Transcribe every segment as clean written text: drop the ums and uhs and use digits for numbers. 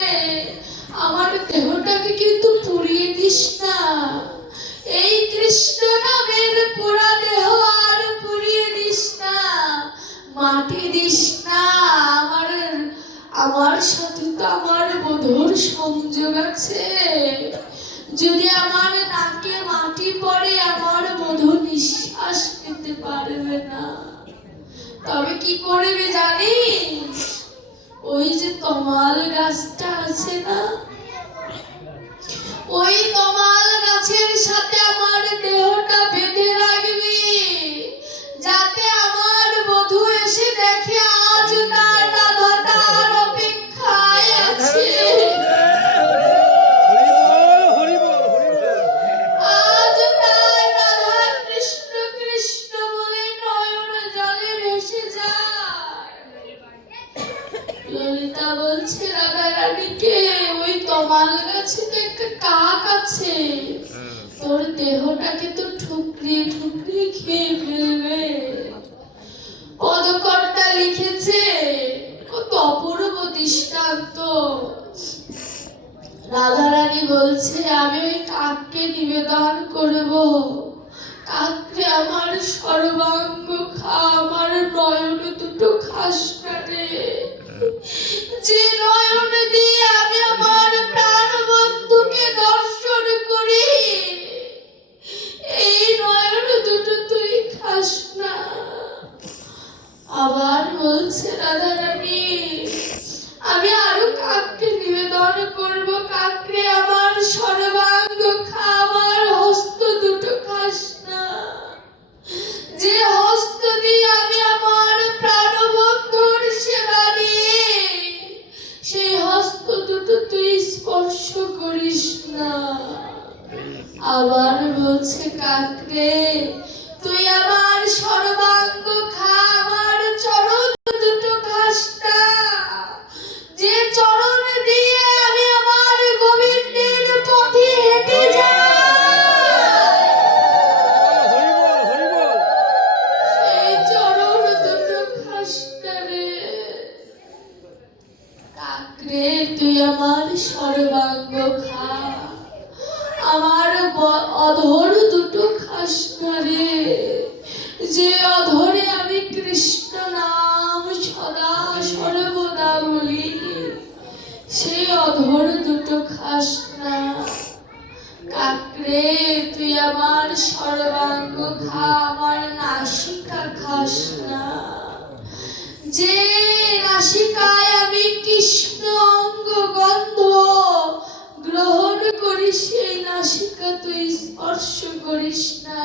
আমার দেহটাকে কিন্তু পুড়িয়ে দিস না। এই কৃষ্ণ নামের পোড়া দেহ আর পুড়িয়ে দিস না, মাটি দিস না। আমার সাথে তো আমার বধূর সংযোগ আছে। যদি আমার নাকে মাটি পড়ে আমার বধূ নিঃশ্বাস নিতে পারবে না। তবে কি করবে জানিস? ওই যে তমাল গাছটা আছে না, ওই তমাল গাছের সাথে আমার দেহটা বেঁধে রাখবি, যাতে আমার বধূ এসে দেখে আজ তার রাধা তার অপেক্ষায় আছে। আজ তার রাধা কৃষ্ণ কৃষ্ণ বলে নয়ন জলে ভেসে যায়। ললিতা বলছে রাধা রানীকে, ওই তমাল গাছে তো একটা কাক আছে, তোর দেহটাকে তো ঠুকরিয়ে ঠুকরিয়ে খেয়ে ফেলবে। পদকর্তা লিখেছে, কত অপূর্ব দৃষ্টান্ত। রাধা রানী বলছে, আমি ওই কাককে নিবেদন করব, কাককে আমার সর্বাঙ্গ খা, আমার নয়ন দুটো খাস না রে। যে নয়ন দিয়ে আমি আমার প্রাণ বন্ধুকে দর্শন করি, এই নয়ন দুটো তুই খাস না। আবার বলছে রাধা রানী, আমি আরো কাককে নিবেদন করব, কাককে আমার সর্বাঙ্গ খা, আমার হস্ত দুটো খাস না। যে হস্ত দিয়ে আমি আমার প্রাণ বন্ধুর সেবা নিয়ে, সেই হস্ত দুটো তুই স্পর্শ করিস না। আবার বলছে কাকরে, তুই আমার সর্বাঙ্গ খা, আমার চরণ দুটো খাস না। যে চরণ দিয়ে আমি আমার গোবিন্দের পথে হেঁটে যাই, সেই চরণ দুটো খাস না রে। কাকরে, তুই আমার সর্বাঙ্গ খা, আমার অধর দুটো খাস না রে। যে অধরে আমি কৃষ্ণ নাম সদা সর্বদা বলি, সেই অধর দুটো খাস না। কাকরে, তুই আমার সর্বাঙ্গ খা, আমার নাসিকা খাস না। যে নাসিকায় আমি কৃষ্ণ অঙ্গ গন্ধ গ্রহণ করি, সেই নাসিকা তুই স্পর্শ করিস না।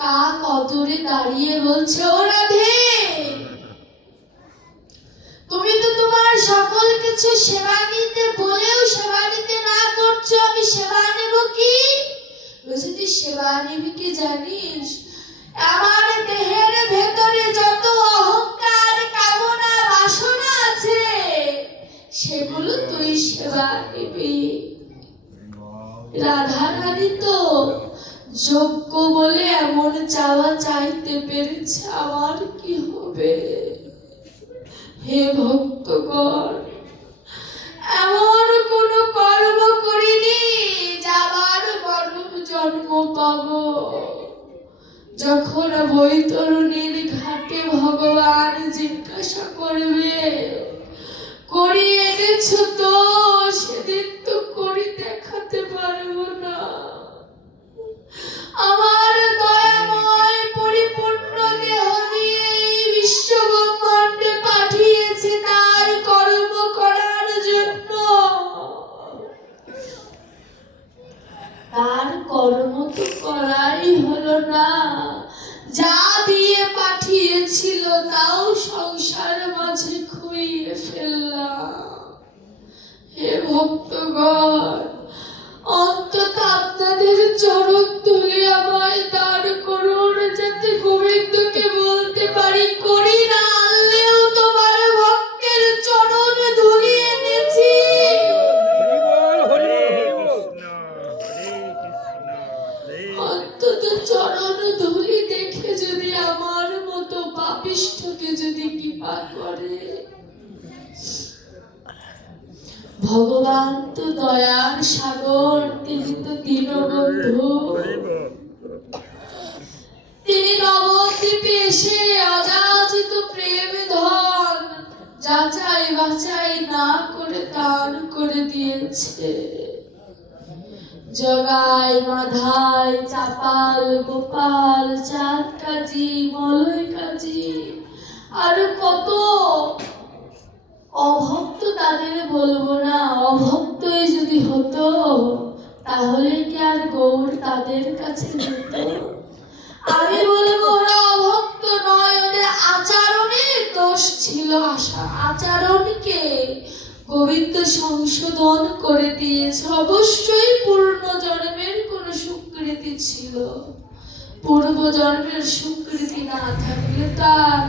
কাক অদূরে দাঁড়িয়ে বলছে, ও রাধে, তুমি তো তোমার সকল কিছু সেবা নিতে বলেও সেবা নিতে না করছো, আমি সেবা নেব কি? বলছে, তুই সেবা নিবি কি জানিস? আমার দেহের ভেতরে যত অহংকার কামনা বাসনা আছে, সেগুলো তুই সেবা নিবি। রাধা রানী তো যোগ্য বলে এমন চাওয়া চাইতে পেরেছে, আমার কি হবে? হে ভক্তগণ, এমন কোন কর্ম করিনি যাবার মানব জন্ম পাবো। যখন বৈতরণীর ঘাটে ভগবান জিজ্ঞাসা করবে, করি এনেছ তো, সেদিন তো করি দেখাতে পারবো না। আমার দয়াময় পরিপূর্ণ দেহ দিয়ে এই বিশ্ব ব্রহ্মাণ্ডে পাঠিয়েছে তার কর্ম করার জন্য। তার কর্ম তো করাই হলো না, যা দিয়ে পাঠিয়েছিল তাও সংসার মাঝে খুইয়ে ফেললাম। হে ভক্তগণ, অন্তত আপনাদের চরণ ধুলে আমায় দান করুন, যাতে গোবিন্দকে বলতে পারি, করি না আনলেও তোমার ভক্তের চরণ ধুলি এনেছি। অন্তত চরণ ধুলি দেখে যদি আমার মতো পাপিষ্ঠকে যদি কৃপা করে, ভগবান তো দয়ার সাগর, তিনি তো দীনবন্ধু। তিনি নবদ্বীপে এসে অযাচিত প্রেম ধন যাচাই বাছাই না করে দান করে দিয়েছে। জগাই, মাধাই, চাপাল, গোপাল, চাঁদ কাজী, মলয় কাজী, আর কত অভক্ত তাদের বলবো না। অভক্তই যদি হতো তাহলে কি আর গৌর তাদের কাছে যেত? আমি বলবো ওরা অভক্ত নয়, ওদের আচরণের দোষ ছিল। আচরণকে গোবিন্দ সংশোধন করে দিয়েছে। অবশ্যই পূর্ণ জন্মের কোন সুকৃতি ছিল। পূর্ব জন্মের সুকৃতি না থাকলে তার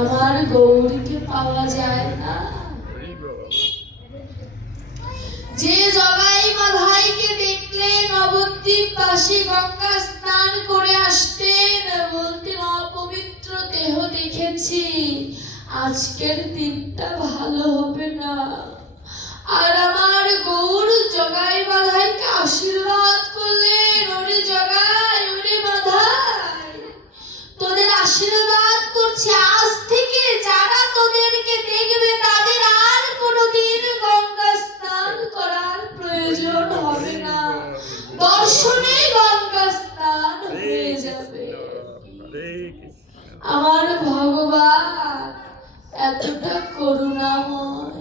আমার গৌরীকে পাওয়া যায় না। যে জগাই মাধাইকে দেখলে নবদ্বীপবাসী গঙ্গা স্নান করে আসতেন, বলতেন অপবিত্র দেহ দেখেছি, আজকের দিনটা ভালো হবে না। আর আমার গৌর জগাই মাধাইকে আশীর্বাদ করলেন, ওরে জগাই, ওরে মাধাই, তোদের আশীর্বাদ করছি, আজ থেকে যারা তোদেরকে দেখবে তাদের আর কোনোদিন গঙ্গা স্নান করার প্রয়োজন হবে না, দর্শনে গঙ্গা স্নান হয়ে যাবে। আমার ভগবান এতটা করুণাময়,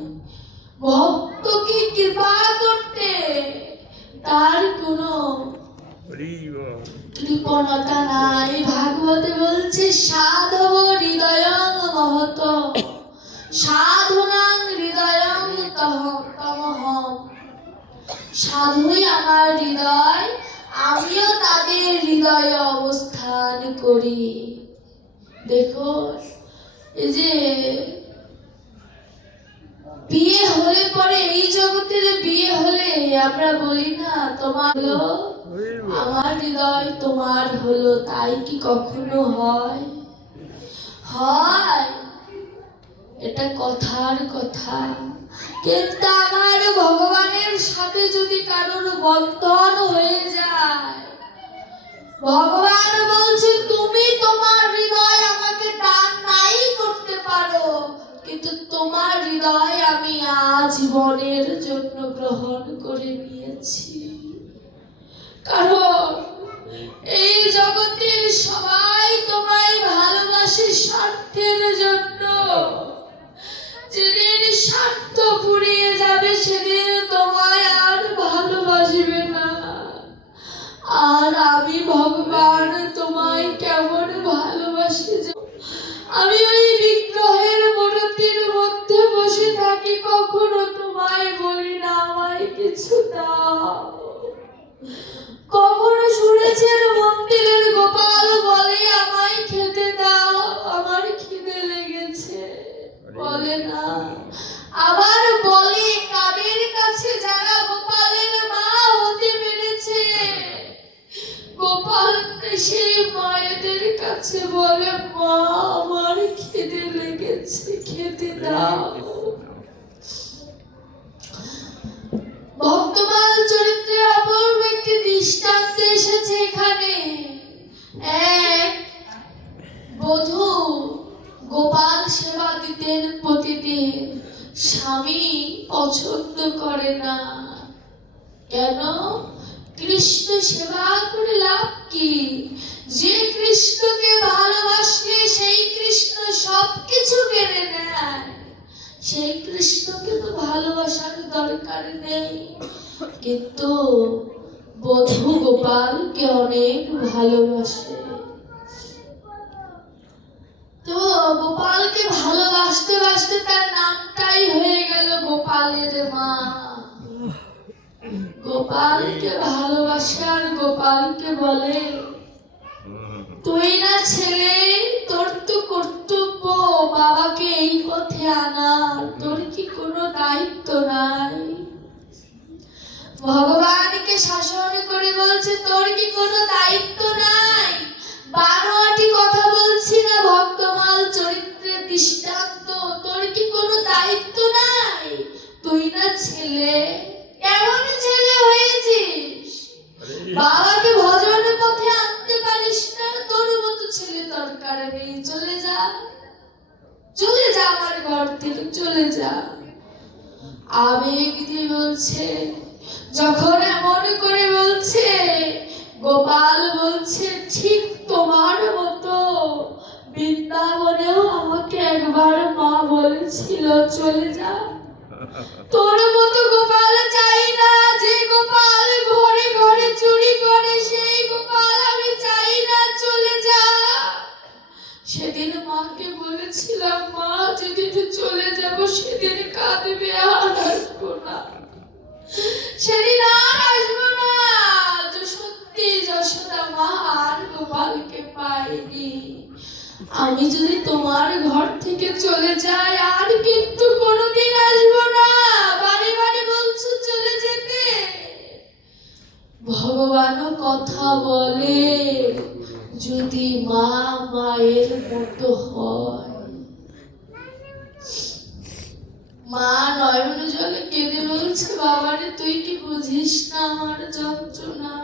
ভক্তকে কৃপা করতে তার কোনো কৃপণতা নাই। ভাগবতে বলছে সাধব হৃদয়ং মহত সাধনাং হৃদয়ং তমহম। সাধুই আমার হৃদয়, আমিও তাদের হৃদয়ে অবস্থান করি। দেখো, এই যে বিয়ে হলে পরে, এই জগতের বিয়ে হলে আমরা বলি না তোমার হলো, আমার হৃদয় তোমার হলো, তাই কি কখনো হয়? হয়, এটা কথার কথা। কিন্তু আমার ভগবানের সাথে যদি কারোর বন্ধন হয়ে যায়, ভগবান বলছে তুমি তোমার হৃদয় আমাকে দান নাই করতে পারো, কিন্তু তোমার হৃদয় আমি আজীবনের জন্য গ্রহণ করে নিয়েছি। কারণ এই জগতের সবাই তোমায় ভালোবাসে স্বার্থের জন্য। যেদিন স্বার্থ ফুরিয়ে যাবে সেদিন তোমায় আর ভালোবাসবে না। আর আমি ভগবান তোমায় কেমন ভালোবাসি, আমি ওই বিগ্রহের মূর্তির মধ্যে বসে থাকি, কখনো তোমায় বলি না আমায় কিছু দাও। কখনো শুনেছেন মন্দিরের গোপাল বলে আমায় খেতে দাও, আমার খিদে লেগেছে, বলে না। আবার বলে কাদের কাছে, যারা গোপালের মা হতে পেরেছে, গোপাল সেই মায়েদের কাছে বলে মা আমার খিদে লেগেছে, খেতে দাও। ভক্তমাল চরিত্রে অপূর্ব একটি দৃষ্টান্ত এসেছে এখানে। এক বধূ গোপাল সেবা দিতেন প্রতিদিন, স্বামী পছন্দ করে না। কেন? কৃষ্ণ সেবা করে লাভ কি? যে কৃষ্ণকে ভালোবাসলে সেই কৃষ্ণ সবকিছু কেড়ে নেয়, সেই কৃষ্ণকে তো ভালোবাসার দরকার নেই। কিন্তু বধূ গোপালকে অনেক ভালোবাসে। তো গোপালকে ভালোবাসতে বাসতে তার নামটাই হয়ে গেল গোপালের মা। গোপালকে ভালোবাসে আর গোপালকে বলে তুই না ছেলে, তোর তো কর্তব্য বাবাকে এই পথে আনার, তোর কি কোনো দায়িত্ব নাই? ভগবানকে শাসন করে বলছে তোর কি কোনো দায়িত্ব নাই? বানোয়াটি কথা বলছি না, ভক্তমাল চরিত্রের দৃষ্টান্ত। তোর কি কোনো দায়িত্ব নাই? তুই না ছেলে, কেমন ছেলে হয়েছিস? বাবাকে ভজনের পথে আনতে পারিস না, তোর মতো ছেলে দরকার নেই, চলে যা, চলে যা আমার ঘর থেকে, চলে যা। আবেগ দিয়ে বলছে, যখন এমন করে বলছে, গোপাল বলছে ঠিক তোমার মতো বৃন্দাবনেও আমাকে একবার মা বলেছিল চলে যা। তোর মতো গোপাল চাই না, যে গোপাল ঘরে ঘরে চুরি করে, সেই গোপাল আমি চাই না, চলে যা। সেদিন মাকে বলেছিলাম, মা যেদিন চলে যাব সেদিন কাঁদবে, আর আসবো না, সেদিন আর আসবো না। সত্যি যশোদা মা আর গোপালকে পাইনি। আমি যদি তোমার ঘর থেকে চলে যাই আর কিন্তু কোনোদিন আসবো না। বারে বারে বলছো চলে যেতে। ভগবানও কথা বলে, যদি মা মায়ের মতো হয়। মা নয়ন জলে কেঁদে বলছে, বাবারে তুই কি বুঝিস না আমার যন্ত্রণা?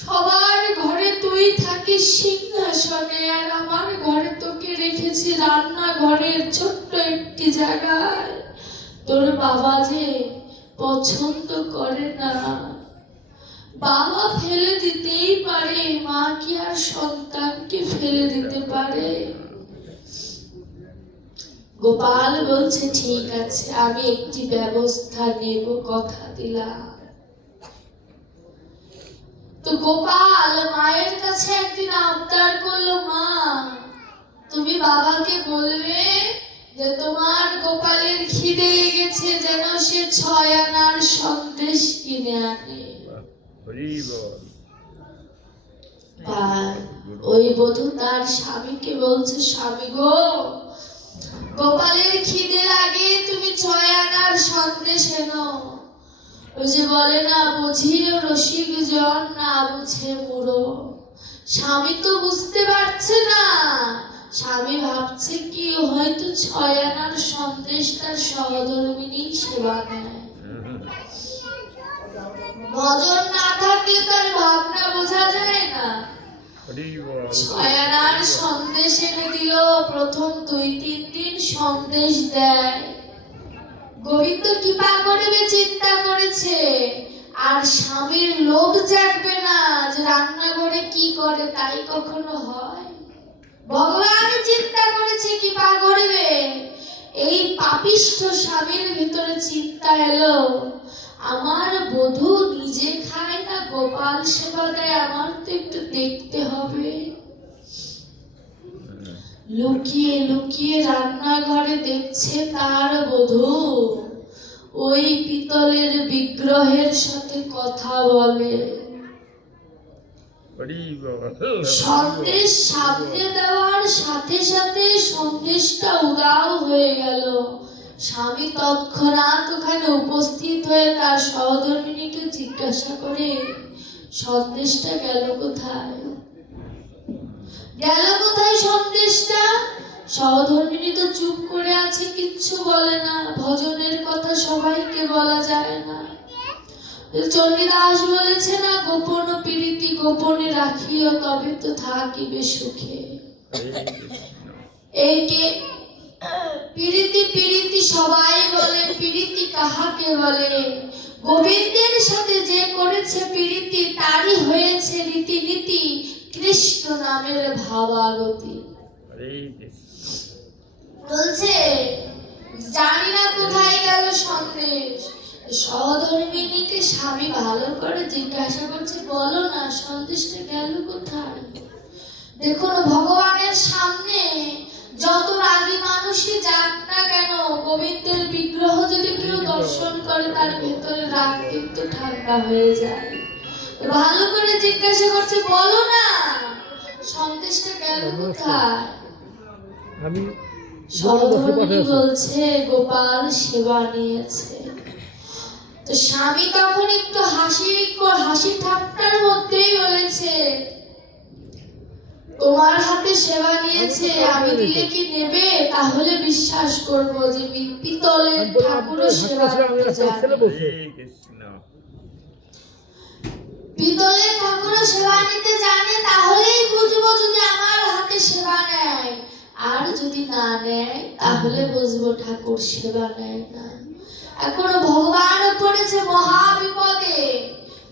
সবার ঘরে তুই থাকিস সিংহাসনে, আর আমার ঘরে তোকে রেখেছি রান্নাঘরের ছোট্ট একটি জায়গায়। তোর বাবা যে পছন্দ করে না। বাবা ফেলে দিতেই পারে, মা কি আর সন্তানকে ফেলে দিতে পারে? গোপাল বলছে ঠিক আছে, আমি একটি ব্যবস্থা নেব, কথা দিলাম। তো গোপাল মায়ের কাছে একদিন আবদার করলো, মা তুমি বাবাকে বলবে যে তোমার গোপালের খিদে লেগেছে, যেন সে 6 আনার সন্দেশ কিনে আনে। ওই বধূ তার স্বামীকে বলছে, স্বামী গো, গোপালের খিদে লাগে, তুমি 6 আনার সন্দেশ এনো। ওই যে বলে না, বুঝিয়ে রসিক জন না বুঝে বুড়ো। স্বামী তো বুঝতে পারছে না, স্বামী ভাবছে কি হয়তো 6 আনার সন্দেশ তার সহধর্মিনী সেবা নেয়। ভজন না থাকলে তার ভাবনা বোঝা যায় না। 6 আনার সন্দেশ এনে দিল। প্রথম 2-3 দিন সন্দেশ দেয়। গোবিন্দ কৃপা করবে চিন্তা করেছে, আর স্বামীর লোভ জাগবে না যে রান্নাঘরে কি করে, তাই কখনো হয়? ভগবান চিন্তা করেছে কৃপা করবে। এই পাপিষ্ঠ স্বামীর ভিতরে চিন্তা এলো, আমার বধূ নিজে খায় না, গোপাল সেবা দেয়, আমার তো একটু দেখতে হবে। লুকিয়ে লুকিয়ে রান্নাঘরে দেখছে তার বধূ ওই পিতলের বিগ্রহের সাথে কথা বলে। সন্দেশ সামনে দেওয়ার সাথে সাথে সন্দেশটা উদাও হয়ে গেল। স্বামী তৎক্ষণাৎ ওখানে উপস্থিত হয়ে তার সহধর্মিণীকে জিজ্ঞাসা করে, সন্দেশটা গেল কোথায়? গেল কোথায় সন্দেশটা? সহধর্মিণী তো চুপ করে আছে, কিচ্ছু বলে না। ভজনের কথা সবাইকে বলা যায় না। চণ্ডীদাস বলেছে না, গোপন প্রীতি গোপনে রাখিও, তবে তো থাকিবে সুখে। একে প্রীতি প্রীতি সবাই বলে, প্রীতি কাহাকে বলে? গোবিন্দের সাথে যে করেছে প্রীতি, তারই হয়েছে রীতিনীতি কৃষ্ণ নামের ভাবাগতি। বলছে জানি না কোথায় গেল সন্দেশ। সহধর্মিণীকে স্বামী ভালো করে জিজ্ঞাসা করছে, বলো না সন্দেশটা গেল কোথায়? দেখুন, ভগবানের সামনে যত রাগী মানুষই যাক না কেন, গোবিন্দের বিগ্রহ যদি কেউ দর্শন করে, তার ভেতরে রাগ কিন্তু ঠান্ডা হয়ে যায়। ভালো করে জিজ্ঞাসা করছে, বলো না সন্দেশটা গেল কোথায়? সহধর্মিণী বলছে, গোপাল সেবা নিয়েছে। তো স্বামী তখন একটু হাসি ঠাট্টার মধ্যেই বলেছে, তোমার হাতে সেবা নিয়েছে, আমি দিলে কি নেবে? তাহলে বিশ্বাস করবো যে পিতলের ঠাকুরও সেবা দিতে জানে। পিতলের ঠাকুরও সেবা নিতে জানে, তাহলেই বুঝবো যদি আমার হাতে সেবা নেয়। আর যদি না নেয় তাহলে বুঝবো ঠাকুর সেবা নেয় না। এখনো ভগবান পড়েছে মহা বিপদে।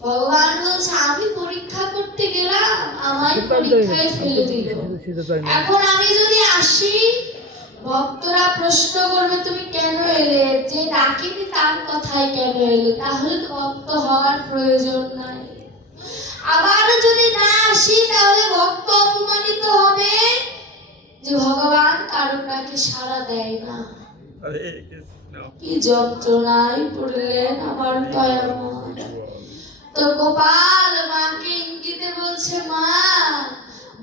ভগবান বলছে আমি পরীক্ষা করতে গেলাম, আমায় পরীক্ষায় ফেলে দিল। এখন আমি যদি আসি, ভক্তরা প্রশ্ন করবে তুমি কেন এলে? যে ডাকিনি তার কথাই কেন এলে? তাহলে তো ভক্ত হওয়ার প্রয়োজন নাই। আবার যদি না আসি তাহলে ভক্ত অপমানিত হবে যে ভগবান কারো ডাকে সাড়া দেয় না। কি যন্ত্রণায় পড়লেন আমার দয়াময়। তো গোপাল মাকে ইঙ্গিতে বলছে, মা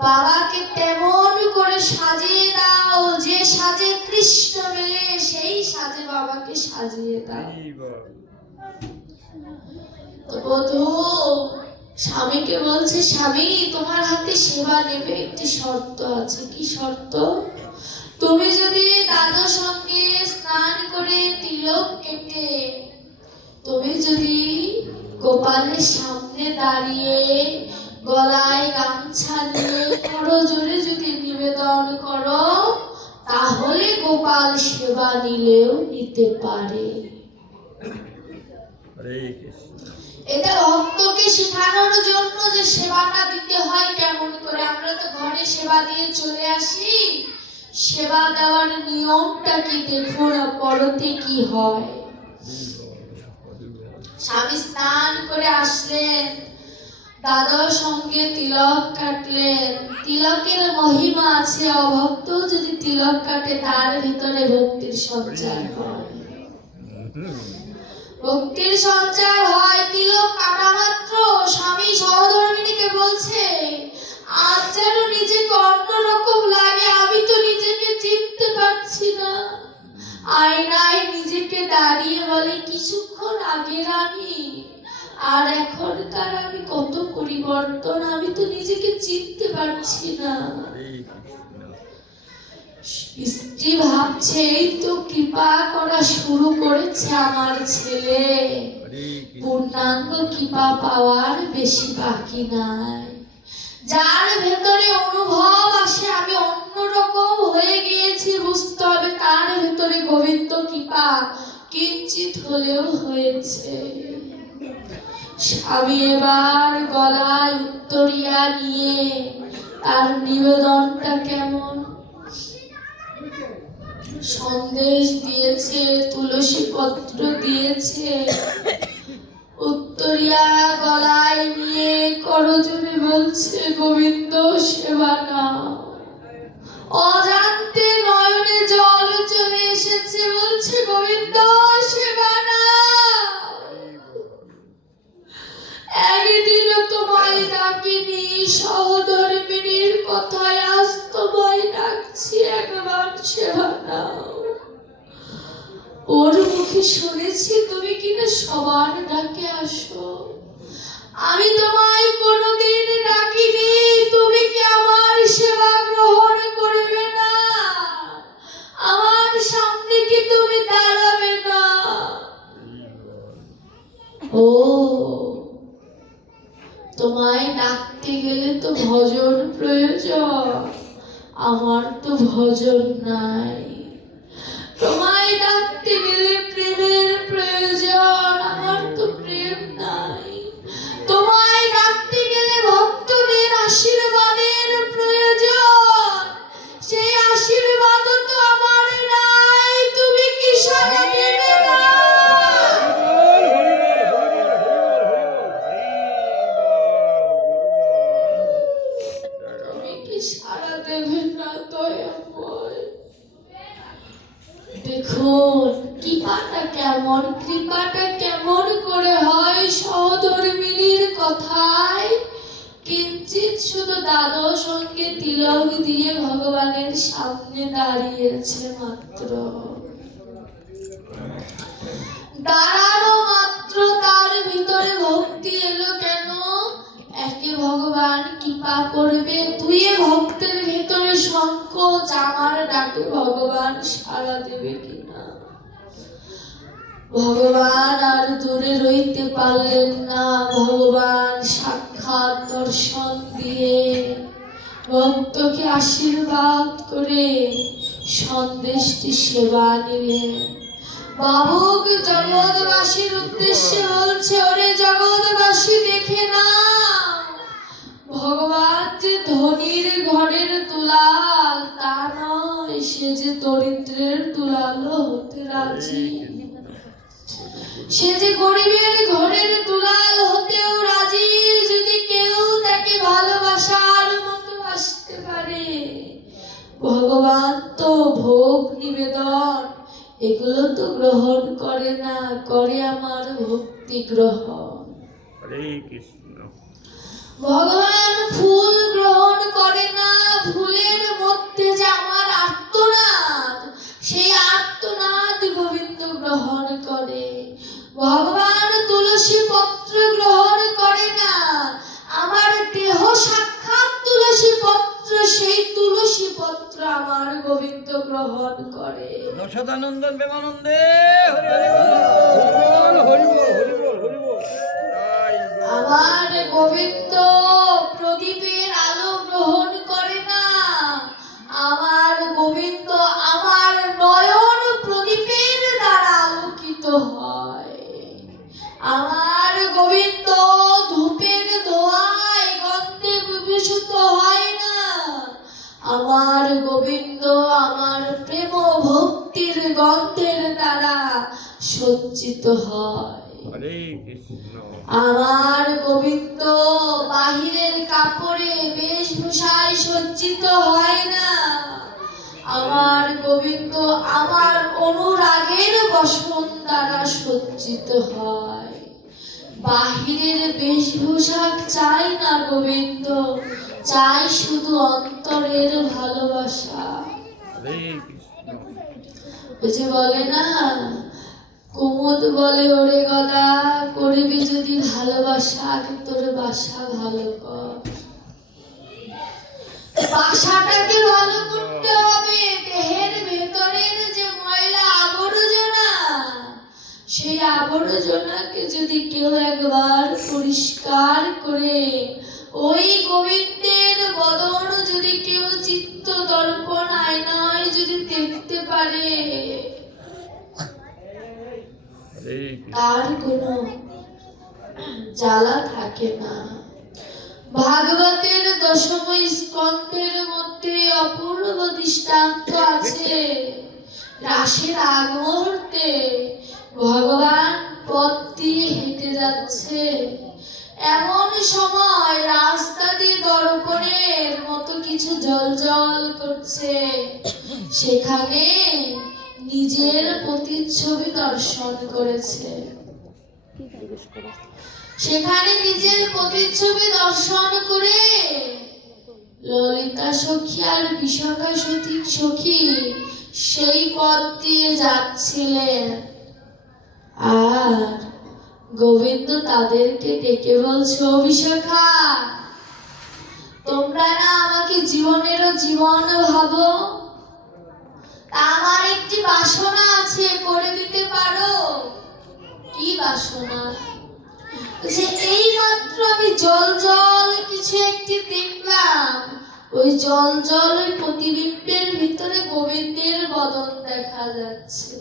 বাবাকে তেমন করে সাজিয়ে দাও যে সাজে কৃষ্ণ মেলে, সেই সাজে বাবাকে সাজিয়ে দাও। তো বধূ স্বামীকে বলছে, স্বামী তোমার হাতে সেবা নেবে, একটি শর্ত আছে। কি শর্ত? তুমি যদি দাদার সঙ্গে স্নান করে তিলক কেটে তুমি যদি গোপালের সামনে দাঁড়িয়ে গলায় গামছা নিয়ে করজোড়ে যদি নিবেদন করো, তাহলে গোপাল সেবা নিলেও নিতে পারে। এটা ভক্তকে শেখানোর জন্য যে সেবাটা দিতে হয় কেমন করে। আমরা তো ঘরে সেবা দিয়ে চলে আসি, সেবা দেওয়ার নিয়মটা কি দেখুন, পরতে কি হয়। স্বামী স্নান করে আসলেন, দাদার সঙ্গে তিলক কাটলেন। তিলকের মহিমা আছে, অভক্ত যদি তিলক কাটে তার ভিতরে ভক্তির সঞ্চার হয়। ভক্তির সঞ্চার হয় তিলক কাটা মাত্র। স্বামী সহধর্মিণীকে বলছে, আজ যেন নিজেকে অন্যরকম লাগে, আমি তো নিজেকে চিনতে পারছি না। আয়নায় নিজেকে দাঁড়িয়ে বলে, কিছুক্ষণ আগের আমি আর এখনকার আমি কত পরিবর্তন, আমি তো নিজেকে চিনতে পারছি না। স্ত্রী ভাবছে এই তো কৃপা করা শুরু করেছে আমার ছেলে, পূর্ণাঙ্গ কৃপা পাওয়ার বেশি বাকি নাই। যার ভেতরে অনুভব আসে আমি অন্যরকম হয়ে গিয়েছি, বুঝতে হবে তার ভেতরে গোবিন্দ কৃপা কিঞ্চিত হলেও হয়েছে। স্বামী এবার গলায় উত্তরিয়া নিয়ে তার নিবেদনটা কেমন, সন্দেশ দিয়েছে, তুলসী পত্র দিয়েছে, উত্তরিয়া গলায় নিয়ে করজোড়ে বলছে, গোবিন্দ সেবা নাও। অজান্তে নয়নে জল চলে এসেছে, বলছে গোবিন্দ সেবা নাও। একদিনও তোমায় ডাকিনি, সহধর্মিণীর কথায় আজ তোমায় ডাকছি, একবার সেবা নাও। ওর মুখে শুনেছি তুমি কিনা সবার ডাকে আসো, আমি তোমায় কোনোদিন ডাকিনি, তুমি কি আমার সেবা গ্রহণ করবে না? আমার সামনে কি তুমি দাঁড়াবে না? ও তোমায় ডাকতে গেলে তো ভজন প্রয়োজন, আমার তো ভজন নাই। তোমায় ডাকতে গেলে প্রেমের প্রয়োজন, আমার তো প্রেম নাই। তোমায় ডাকতে গেলে ভক্তদের আশীর্বাদের প্রয়োজন, সেই আশীর্বাদ তো আমার নাই। তুমি কি সাড়া দেবে না? তুমি কি সাড়া দেবে না দয়াময়? দেখুন কৃপাটা কেমন, কৃপাটা কেমন করে হয়। সহধর্মিণীর কথায় কিঞ্চিত শুধু দাদর সঙ্গে তিলক দিয়ে ভগবানের সামনে দাঁড়িয়েছে মাত্র, দাঁড়ানো মাত্র তার ভিতরে ভক্তি এলো কেন? একে ভগবান কৃপা করবে, দুয়ে ভক্তি সংকোচ আমার ডাকে ভগবান সাড়া দেবে কিনা। ভগবান আর দূরে রইতে পারলেন না। ভগবান সাক্ষাৎ দর্শন দিয়ে ভক্তকে আশীর্বাদ করে সন্দেশটি সেবা নিলেন। বাবুক জগৎবাসীর উদ্দেশ্যে বলছে, ওরে জগৎবাসী দেখে না, ভগবান যে ধনীর ঘরের দুলাল তা নয়, সে যে দরিদ্রের দুলালও হতে রাজি। সে যে গরিবের ঘরের দুলাল হতেও রাজি, যদি কেউ তাকে ভালোবাসার মতো বাসতে পারে। ভগবান তো ভোগ নিবেদন এগুলো তো গ্রহণ করে না, করে আমার ভক্তি গ্রহণ। হরে কৃষ্ণ। ভগবান ফুল গ্রহণ করে না, ফুলের মধ্যে যে আমার আর্তনাদ, সেই আর্তনাদ গোবিন্দ গ্রহণ করে। ভগবান তুলসী পত্র গ্রহণ করে না, আমার দেহ সাক্ষাৎ তুলসী পত্র, সেই তুলসী পত্র আমার গোবিন্দ গ্রহণ করে। দশদানন্দন প্রেমানন্দে আমার গোবিন্দ প্রদীপের আলো গ্রহণ করে না, আমার গোবিন্দ আমার নয়ন প্রদীপের দ্বারা আলোকিত হয়। আমার গোবিন্দ ধূপের ধোঁয়ায় গন্ধে বিভূষিত হয় না, আমার গোবিন্দ আমার প্রেম ভক্তির গন্ধের দ্বারা সজ্জিত হয়। হরে কৃষ্ণ। আমার গোবিন্দ বাহিরের কাপড়ে বেশভূষায় সজ্জিত হয় না, আমার গোবিন্দ আমার অনুরাগের বসন দ্বারা সজ্জিত হয়। বাহিরের বেশভূষা চাই না গোবিন্দ, চাই শুধু অন্তরের ভালোবাসা। হরে কৃষ্ণ। ওই যে বলে না, কুমুদ বলে ওরে গদা, করবি যদি ভালোবাসা আগে তোর বাসা ভালো কর। বাসাটাকে ভালো করতে হবে। দেহের ভেতরের যে ময়লা আবর্জনা, সেই আবর্জনাকে যদি কেউ একবার পরিষ্কার করে, ওই গোবিন্দের বদন যদি কেউ চিত্ত দর্পণ আয়নায় যদি দেখতে পারে, তার কোনো জ্বালা থাকে না। ভাগবতের দশম স্কন্ধের মধ্যে অপূর্ব দৃষ্টান্ত আছে। রাসের আগ মুহূর্তে ভগবান পথ দিয়ে হেঁটে যাচ্ছে, এমন সময় রাস্তা দিয়ে দর্পণের মতো কিছু জলজল করছে। সেখানে নিজের প্রতিচ্ছবি দর্শন করেছে। সেখানে নিজের প্রতিচ্ছবি দর্শন করে ললিতা সখী আর বিশাখা সখী সেই পথ দিয়ে যাচ্ছিলেন। আর গোবিন্দ তাদেরকে ডেকে বলছো, বিশাখা, তোমরা না আমাকে জীবনেরও জীবন ভাবো, আমার একটি বাসনা আছে, করে দিতে পারো? কি বাসনা? যে এই মাত্র আমি জল জল কিছু একটি দেখলাম, ওই জল জল ওই প্রতিবিম্বের ভিতরে গোবিন্দের বদন দেখা যাচ্ছে।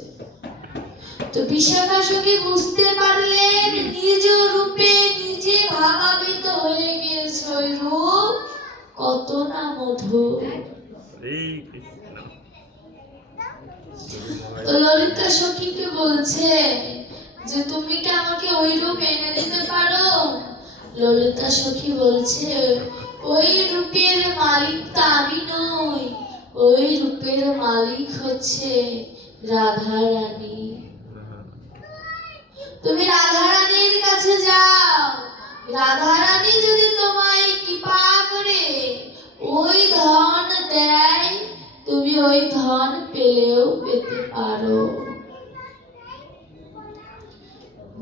তো বিশাখা সখী বুঝতে পারলেন নিজ রূপে নিজে ভাবাবিত হয়ে গিয়েছে। ওই রূপ কত না মধুর। তো ললিতা সখীকে বলছে যে তুমি কি আমাকে ওই রূপ এনে দিতে পারো? ললিতা সখী বলছে, ওই রূপের মালিক তো আমি নই, ওই রূপের মালিক হচ্ছে রাধা রানী। তুমি রাধা রানীর কাছে যাও, রাধা রানী যদি তোমায় কৃপা করে ওই ধন দেয়, তুমি ওই ধন পেলেও পেতে পারো।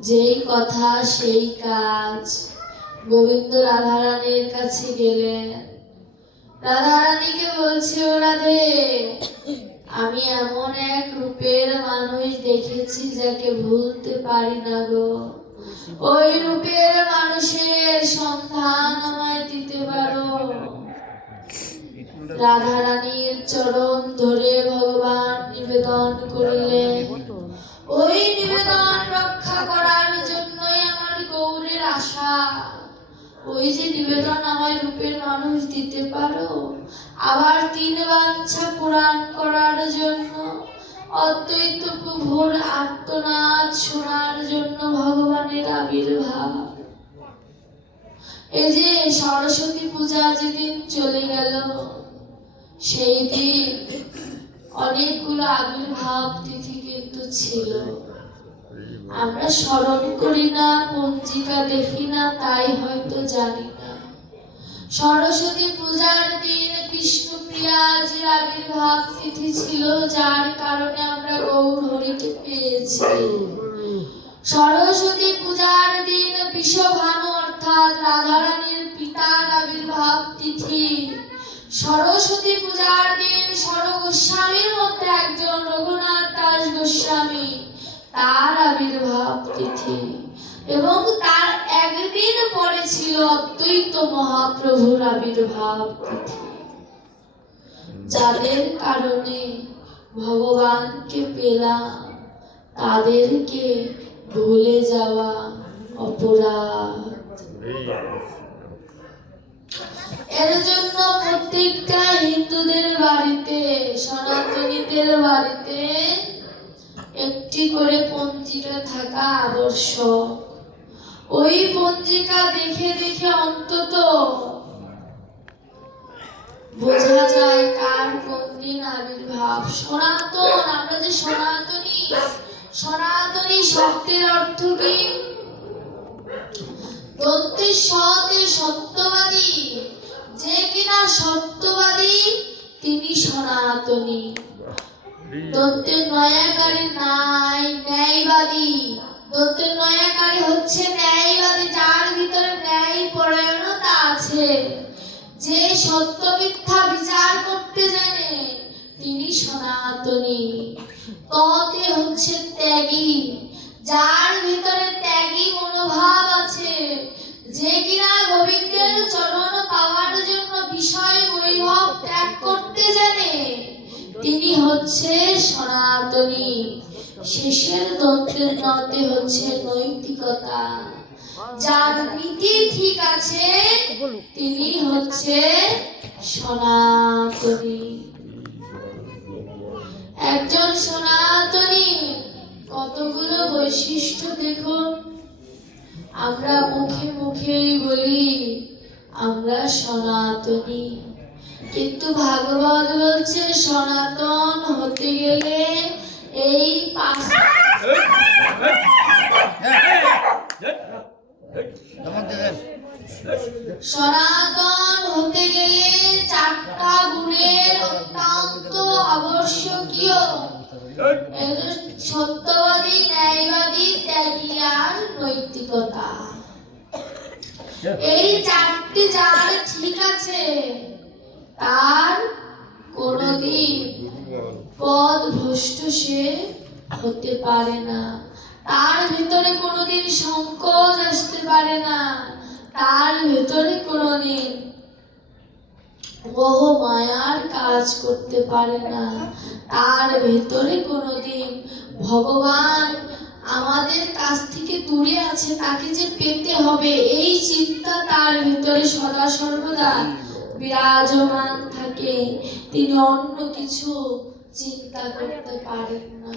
যেই কথা সেই কাজ। গোবিন্দ রাধা রানীর কাছে গেলেন। রাধারানীকে বলছে, ও রাধে, আমি এমন এক রূপের মানুষ দেখেছি যাকে ভুলতে পারি না গো। ওই রূপের মানুষের সন্ধান আমায় দিতে পারো। রাধারানীর চরণ ধরে ভগবান নিবেদন করিলেন, ওই নিবেদন রক্ষা করার জন্যই আমার গৌরের আশা। ওই যে নিবেদন আমায় রূপের মানুষ দিতে পারো, আবার 3 বাঞ্ছা পূরণ করার জন্য, অদ্বৈত প্রভুর আর্তনাদ শোনার জন্য ভগবানের আবির্ভাব। এই যে সরস্বতী পূজা যেদিন চলে গেল, সেই দিন অনেকগুলো আবির্ভাব তিথি কিন্তু ছিল। আমরা স্মরণ করি না, পঞ্জিকা দেখি না, তাই হয়তো জানি না। সরস্বতী পূজার দিন কৃষ্ণপ্রিয়াজির আবির্ভাব তিথি ছিল, যার কারণে আমরা গৌর হরিকে পেয়েছি। সরস্বতী পূজার দিন বিশ্বভানু অর্থাৎ রাধারানীর পিতার আবির্ভাব তিথি। সরস্বতী পূজার দিন সর গোস্বামীর মধ্যে একজন রঘুনাথ দাস গোস্বামী, তার আবির্ভাব তিথি। এবং তার একদিন পরে ছিল অদ্বৈত মহাপ্রভুর আবির্ভাব তিথি। যাদের কারণে ভগবানকে পেলাম, তাদেরকে ভুলে যাওয়া অপরাধ। এর জন্য প্রত্যেকটা হিন্দুদের বাড়িতে, সনাতনীদের বাড়িতে একটি করে পঞ্জিকা থাকা আবশ্যক। ওই পঞ্জিকা দেখে দেখে অন্তত বোঝা যায় কার কোন দিন আবির্ভাব। সনাতন, আমরা যে সনাতনী, সনাতনী শব্দের অর্থ কি? দন্তে সতে সত্যবাদী, যে কিনা সত্যবাদী তিনি সনাতনী। দন্তে নয়াকারে নাই, ন্যায়বাদী। দন্তে নয়াকারে হচ্ছে ন্যায়বাদী, যার ভিতরে ন্যায় পরায়ণতা আছে, যে সত্য মিথ্যা বিচার করতে জানে, তিনি সনাতনী। ততে হচ্ছে ত্যাগী, যার ভিতরে ত্যাগী মনোভাব আছে, যে কিনা গোবিন্দের চরণ পাওয়ার জন্য বিষয় বৈভব ত্যাগ করতে জানে, তিনি হচ্ছে সনাতনী। শেষের দন্তের নতে হচ্ছে নৈতিকতা, যার নীতি ঠিক আছে তিনি হচ্ছে সনাতনী। একজন সনাতনী কতগুলো বৈশিষ্ট্য দেখুন। আমরা মুখে মুখেই বলি আমরা সনাতনী, কিন্তু ভাগবত বলছে সনাতন হতে গেলে এই সনাতন হতে গেলে 4টা গুণের অত্যন্ত আবশ্যকীয়: সত্যবাদী, ন্যায়বাদী, ত্যাগী আর নৈতিকতা। এই 4টি যার ঠিক আছে, তার কোনদিন পদ ভ্রষ্ট সে হতে পারে না, তার ভিতরে কোনদিন সংকোচ আসতে পারে না, তার ভিতরে কোনদিন মোহ মায়ার কাজ করতে পারে না, তার ভিতরে কোনদিন ভগবান আমাদের কাছ থেকে দূরে আছে, তাকে যে পেতে হবে এই চিন্তা তার ভিতরে সদা সর্বদা বিরাজমান থাকে। তিনি অন্য কিছু চিন্তা করতে পারেন না।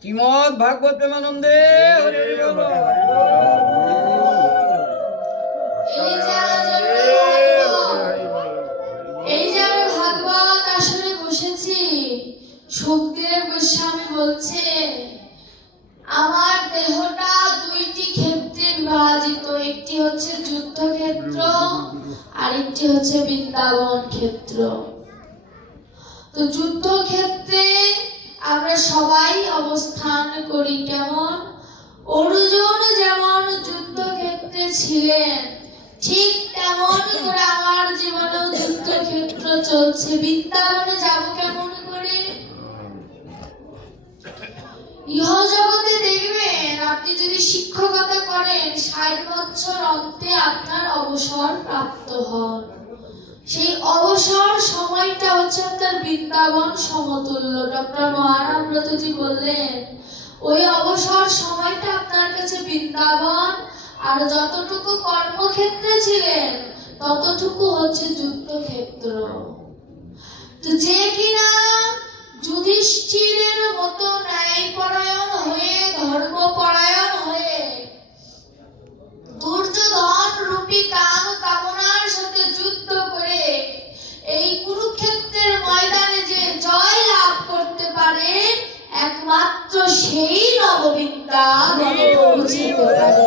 শ্রীমদ্ ভাগবত প্রেমানন্দে হরি হরি বল। এই যে আমি ভাগবত আসরে বসেছি, সুখদেব গোস্বামী বলছে আমার দেহটা 2টি ক্ষেত্রে বিভাজিত, একটি হচ্ছে যুদ্ধক্ষেত্র, আরেকটি হচ্ছে বৃন্দাবন ক্ষেত্র। তো যুদ্ধক্ষেত্রে আমরা সবাই অবস্থান করি। কেমন? অর্জুন যেমন যুদ্ধক্ষেত্রে ছিলেন, ঠিক তেমন করে আমার জীবনেও যুদ্ধক্ষেত্র চলছে। বৃন্দাবনে যাব কেমন করে? ইহ জগতে দেখবেন, আপনি যদি শিক্ষকতা করেন 60 বছর অন্তে আপনার অবসর প্রাপ্ত হন। সেই অবসর সময়টা হচ্ছে আপনার বৃন্দাবন সমতুল্য। ডক্টর মহারাম ব্রতজি বললেন ওই অবসর সময়টা আপনার কাছে বৃন্দাবন, আর যতটুকু কর্মক্ষেত্রে ছিলেন ততটুকু হচ্ছে যুদ্ধক্ষেত্র। তো যে কিনা যুধিষ্ঠিরের মতো ন্যায়পরায়ণ হয়ে, ধর্মপরায়ণ হয়ে, দুর্যোধন রূপী কাম কামনার সাথে যুদ্ধ করে এই কুরুক্ষেত্রের ময়দানে যে জয় লাভ করতে পারে, একমাত্র সেই নববৃন্দাবনে পৌঁছতে পারে।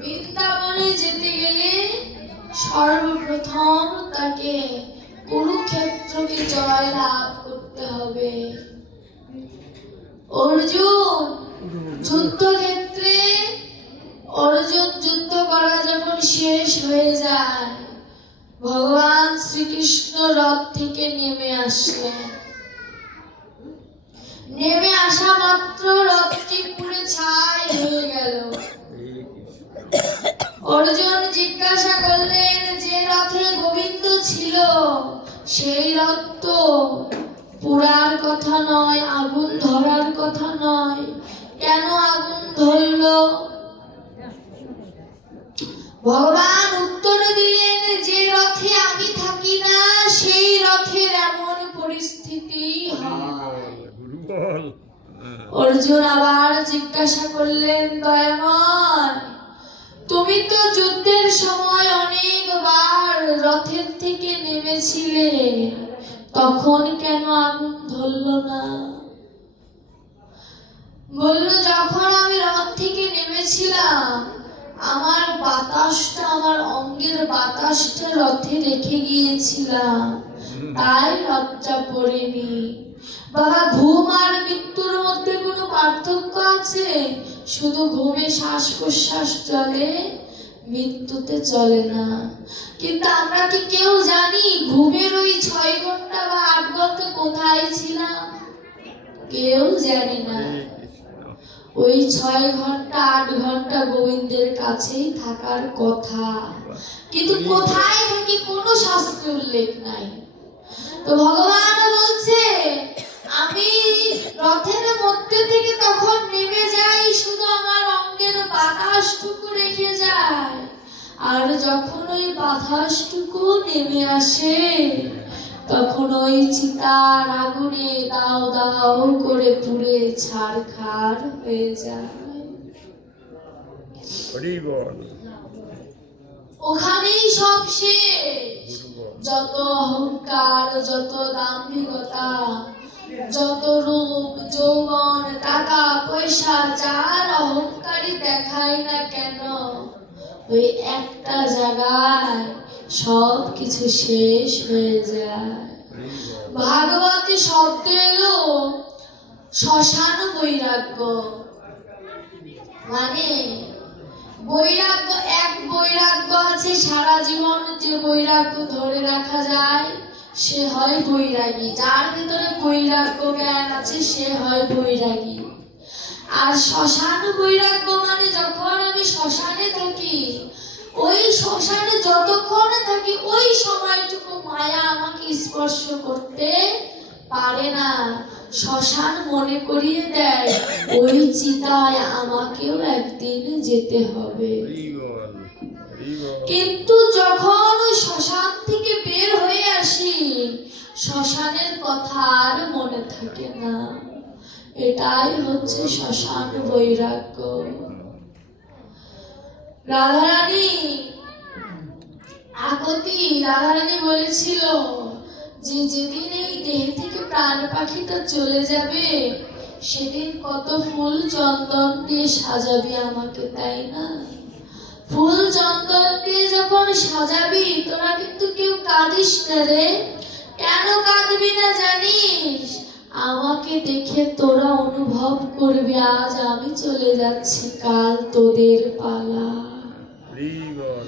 বৃন্দাবনে যেতে গেলে সর্বপ্রথম তাকে কুরুক্ষেত্রকে জয় লাভ করতে হবে। অর্জুন যুদ্ধক্ষেত্রে, অর্জুন যুদ্ধ করা যখন শেষ হয়ে যায়, ভগবান শ্রীকৃষ্ণ রথ থেকে নেমে আসলেন। নেমে আসা মাত্র রথটি পুড়ে ছাই হয়ে গেল। অর্জুন জিজ্ঞাসা করলেন, যে রথে গোবিন্দ ছিল সেই রথ তো পুরার কথা নয়, আগুন ধরার কথা নয়, কেন আগুন ধরলো? ভগবান উত্তর দিলেন, যে রথে আমি থাকি না সেই রথের এমন পরিস্থিতি হয়। অর্জুন আবার জিজ্ঞাসা করলেন, দয়াময় তুমি তো যুদ্ধের সময় অনেকবার রথের থেকে নেমেছিলে, তখন কেন আগুন ধরলো না? বলল, যখন আমি রথ থেকে নেমেছিলাম আমার বাতাসটা, আমার অঙ্গের বাতাসটা রথে রেখে গিয়েছিলাম, তাই রথটা পড়েনি। বাবা, ঘুম আর মৃত্যুর মধ্যে কোনো পার্থক্য আছে? শুধু ঘুমে শ্বাস প্রশ্বাস চলে, মৃত্যুতে চলে না। কিন্তু আমরা কি কেউ জানি ঘুমের ওই 6 ঘন্টা বা 8 ঘন্টা কোথায় ছিলাম? কেউ জানি না। ওই 6 ঘন্টা 8 ঘন্টা গোবিন্দের কাছেই থাকার কথা, কিন্তু কোথায় থাকি কোনো শাস্ত্রে উল্লেখ নাই। তো ভগবান বলছে, আমি রথের মধ্যে থেকে তখন নেমে যাই, শুধু আমার অঙ্গের বাতাসটুকু রেখে যায়, আর যখন ওই বাতাসটুকু নেমে আসে তখন ওই চিতার আগুনে দাও দাও করে পুড়ে ছারখার হয়ে যায়। ওখানেই সব শেষ। যত অহংকার, যত দাম্ভিকতা, যত রূপ যৌবন, টাকা পয়সা যার অহংকারী দেখায় না কেন, ওই একটা জায়গায় সব কিছু শেষ হয়ে যায়। ভাগবতে শব্দ এলো শ্মশান বৈরাগ্য, মানে বৈরাগ্য, এক বৈরাগ্য আছে সারা জীবন, যে বৈরাগ্য ধরে রাখা যায় সে হয় বৈরাগী। যার ভিতরে বৈরাগ্য জ্ঞান আছে সে হয় বৈরাগী। আর শ্মশান বৈরাগ্য মানে যখন আমি শ্মশানে থাকি, ওই শ্মশানে যতক্ষণ থাকি ওই সময়টুকু মায়া আমাকে স্পর্শ করতে পারে না। শ্মশান মনে করিয়ে দেয় ওই চিতায় আমাকেও একদিন যেতে হবে। কিন্তু যখন ওই শ্মশান থেকে বের হয়ে আসি, শ্মশানের কথা আর মনে থাকে না। এটাই হচ্ছে শ্মশান বৈরাগ্য। রাধারানী আকতি, রাধারানী বলেছিল যে যেদিন এই দেহ থেকে প্রাণ পাখিটা চলে যাবে সেদিন কত ফুল চন্দন দিয়ে সাজাবি আমাকে, তাই না? ফুল চন্দন দিয়ে যখন সাজাবি তোরা কিন্তু কেউ কাঁদিস না রে, কেন কাঁদবি না জানিস? আমাকে দেখে তোরা অনুভব করবি আজ আমি চলে যাচ্ছি, কাল তোদের পালা। হরি বল।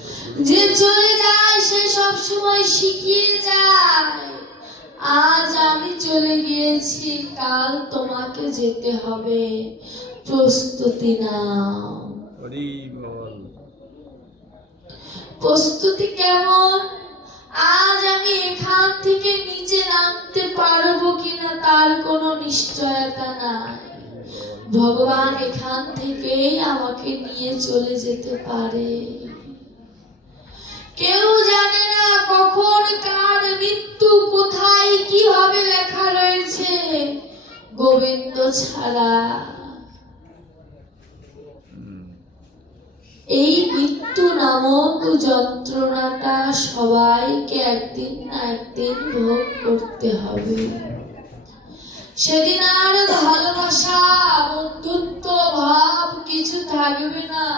যে চলে যায় সে সব সময় শিখিয়ে যায়। আজ আমি চলে গিয়েছি, কাল তোমাকে যেতে হবে, প্রস্তুতি নাও। হরি বল। প্রস্তুতি কেমন? আজ আমি এখান থেকে নিচে নামতে পারবো কিনা তার কোনো নিশ্চয়তা নাই। ভগবান এখান থেকেই আমাকে নিয়ে চলে যেতে পারে। কেউ জানে না কখন কার মৃত্যু, কোথায় কিভাবে লেখা রয়েছে, গোবিন্দ ছাড়া। এই মৃত্যু নামক যন্ত্রণাটা সবাইকে একদিন না একদিন ভোগ করতে হবে। সেদিন আর ভালোবাসা, বন্ধুত্ব ভাব কিছু থাকবে না।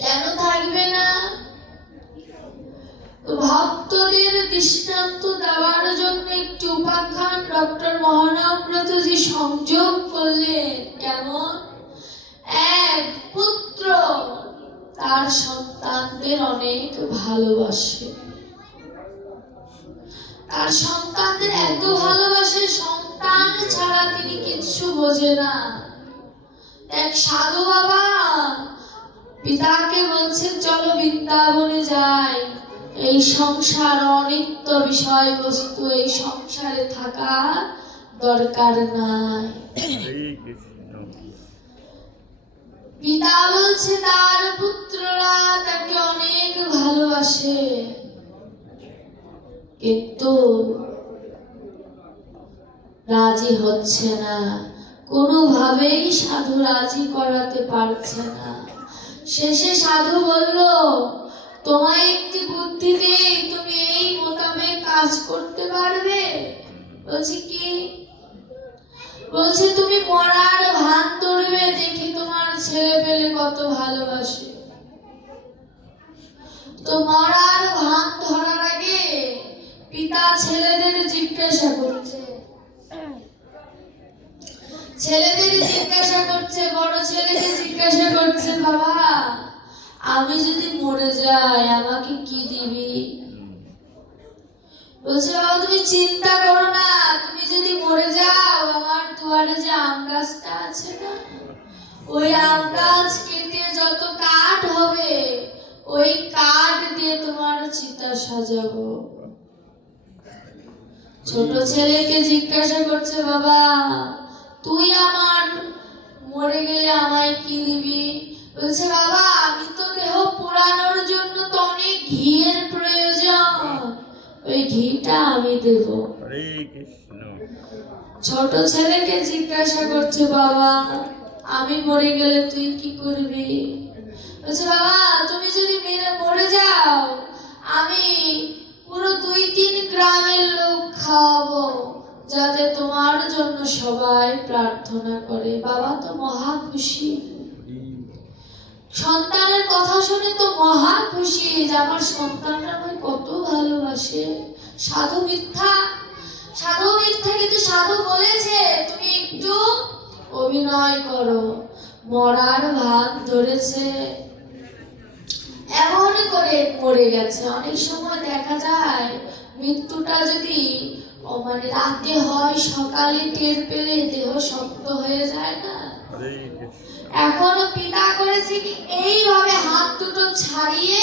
কেন থাকবে না? ভক্তদের দৃষ্টান্ত দেওয়ার জন্য একটি উপাখ্যান ডক্টর মহানামব্রতজি সংযোগ করলেন। কেমন? এক পুত্র তার সন্তানদের অনেক ভালোবাসে, তার সন্তানদের এত ভালোবাসে, সন্তান ছাড়া তিনি কিচ্ছু বোঝে না। এক সাধু বাবা পিতাকে বলছেন চলো বৃন্দাবনে যাই, এই সংসার অনিত্য বিষয়বস্তু, এই সংসারে থাকার দরকার নাই। হরে কৃষ্ণ। পিতা বলছে তার পুত্ররা তাকে অনেক ভালোবাসে, কিন্তু রাজি হচ্ছে না, কোনোভাবেই সাধু রাজি করাতে পারছে না। শেষে সাধু বলল তোমায় একটি বুদ্ধি দেই, তুমি এই মোতাবেক কাজ করতে পারবে? বলছি কি? বলছে তুমি মরার ভান ধরবে, দেখি তোমার ছেলে পেলে কত ভালোবাসে। তো মরার ভান ধরার আগে পিতা ছেলেদের জিজ্ঞাসা করছে, বড় ছেলেকে জিজ্ঞাসা করছে বাবা আমি যদি মরে যাই আমাকে কি দিবি? বলছে বাবা তুমি চিন্তা করো না, তুমি যদি মরে যাও আমার দুয়ারে যে আম গাছটা আছে না, ওই আম গাছ কেটে যত কাঠ হবে ওই কাঠ দিয়ে তোমার চিতা সাজাবো। ছোট ছেলেকে জিজ্ঞাসা করছে বাবা তুই আমার মরে গেলে আমায় কি দিবি? বলছে বাবা আমি তো দেহ পোড়ানোর জন্য তো অনেক ঘিয়ের প্রয়োজন, ওই ঘিটা আমি দেব। হরে কৃষ্ণ। ছোট ছেলেকে জিজ্ঞাসা করছে বাবা আমি মরে গেলে তুই কি করবি? বলছে বাবা তুমি যদি মরে যাও আমি পুরো 2-3 গ্রামের লোক খাওয়াবো, যাতে তোমার জন্য সবাই প্রার্থনা করে। বাবা তো মহা খুশি, সন্তানের কথা শুনে তো মহা খুশি যে আমার সন্তানরা আমায় কত ভালোবাসে। সাধু মিথ্যা কিন্তু সাধু বলেছে তুমি একটু অভিনয় করো। মরার ভান ধরেছে, এমন করে মরে গেছে। অনেক সময় দেখা যায় মৃত্যুটা যদি মানে রাতে হয়, সকালে টের পেলে দেহ শক্ত হয়ে যায় না। হরে কৃষ্ণ। এখনো পিতা করেছে কি এইভাবে হাত দুটো ছাড়িয়ে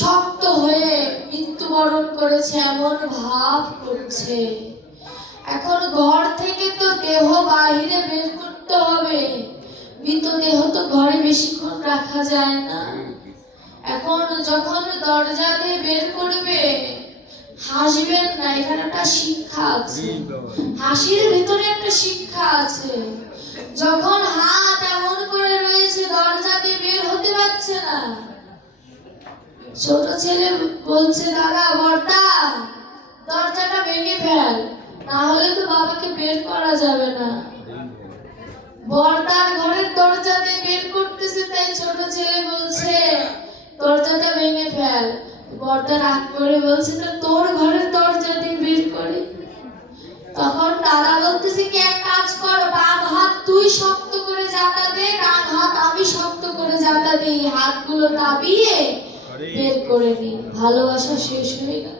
শক্ত হয়ে মৃত্যুবরণ করেছে, এমন ভাব করছে। এখন ঘর থেকে তো দেহ বাইরে বের করতে হবে, মৃতদেহ তো ঘরে বেশিক্ষণ রাখা যায় না। এখন যখন দরজা দিয়ে বের করবে হাসবেন না, এখানে একটা শিক্ষা আছে, হাসির ভিতরে একটা শিক্ষা আছে। যখন হাত এমন করে রয়েছে দরজা দিয়ে বের হতে পারছে না, ছোট ছেলে বলছে দাদা বড়দা দরজাটা ভেঙে ফেল, না হলে তো বাবাকে বের করা যাবে না। বড়দার ঘরের দরজা দিয়ে বের করতেছে, তাই ছোট ছেলে বলছে দরজাটা ভেঙে ফেল। বড়টা রাগ করে বলছে তো তোর ঘরের দরজা দিয়ে বের করে। তখন দাদা বলতেছে কি এক কাজ কর, বাম হাত তুই শক্ত করে জাতা দে, ডান হাত আমি শক্ত করে জাতা দিই, হাতগুলো দাবিয়ে বের করে নি। ভালোবাসা শেষ হয়ে গেল,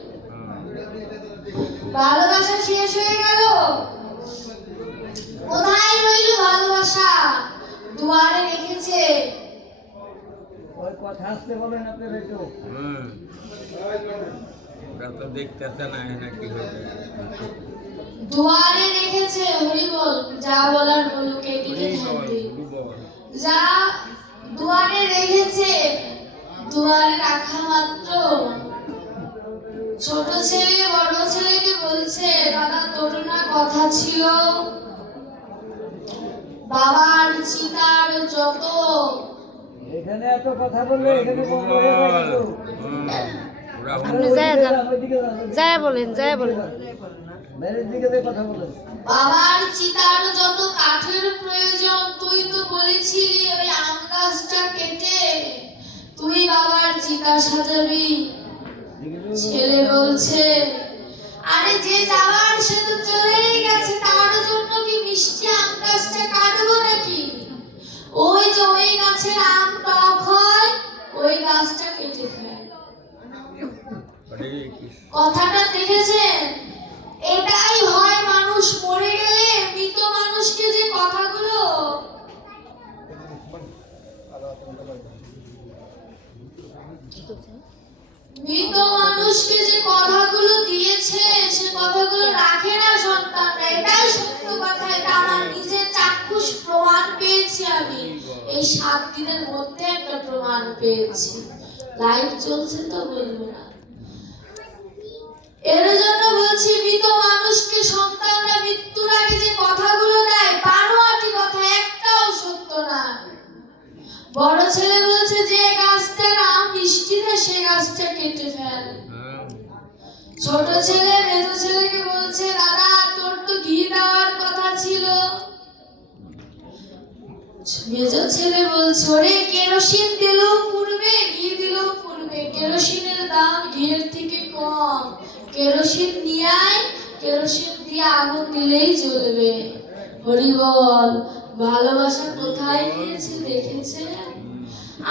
ভালোবাসা শেষ হয়ে গেল। কোথায় রইল ভালোবাসা? দুয়ারে রেখেছে। ওই কথা আসতে বলেন আপনি একটু। ওরা তো দেখতেছে না এখানে কি হয়েছে। দুয়ারে রেখেছে। হরি বল, যা বলার বলুক, এদিকে থাকবে। যা দুয়ারে রেখেছে, দুয়ারে রাখা মাত্র ছোট ছেলে বড় ছেলেকে বলছে দাদা তোর না কথা ছিল বাবার চিতার যত। এখানে এত কথা বললে এখানে বন্ধ হয়ে যাবে। আপনি যায় বলেন বাইরের দিকে দিয়ে কথা বলেন। বাবার চিতার যত কাঠের প্রয়োজন, তুই তো বলেছিলি ওই আম গাছটা কেটে তুই বাবার চিতা সাজাবি। ছেলে বলছে আরে যে যাওয়ার সে তো চলেই গেছে, তার জন্য কি মিষ্টি আম গাছটা কাটবো নাকি? ওই যে ওই গাছের আম টক হয়, ওই গাছটা কেটে ফেল। কথাটা দেখেছেন? এটাই হয় মানুষ মরে গেলে মৃত মানুষকে যে কথাগুলো মৃত মানুষকে যে কথাগুলো দিয়েছে সে কথাগুলো রাখে না সন্তানরা। এটাই সত্য কথা, এটা আমার নিজের চাক্ষুষ প্রমাণ পেয়েছি। আমি এই 7 দিনের মধ্যে একটা প্রমাণ পেয়েছি। লাইভ চলছে তো বলবো না। এর জন্য বলছি মৃত মানুষকে সন্তানরা মৃত্যুর আগে যে কথাগুলো দেয় বানোয়াটি কথা, একটাও সত্য না। বড় ছেলে বলছে যে গাছটার আম মিষ্টি না সে গাছটা কেটে ফেল। ছোট ছেলে মেজ ছেলেকে বলছে দাদা তোর তো ঘি দেওয়ার কথা ছিল। মেজ ছেলে বলছে ওরে কেরোসিন দিলেও পুড়বে, ঘি দিলেও পুড়বে, কেরোসিনের দাম ঘিয়ের থেকে কম। কেরোসিন নিয়ে আয়, কেরোসিন দিয়ে আগুন দিলেই জ্বলবে। হরি বল। ভালোবাসা কোথায় গিয়েছে দেখেছে?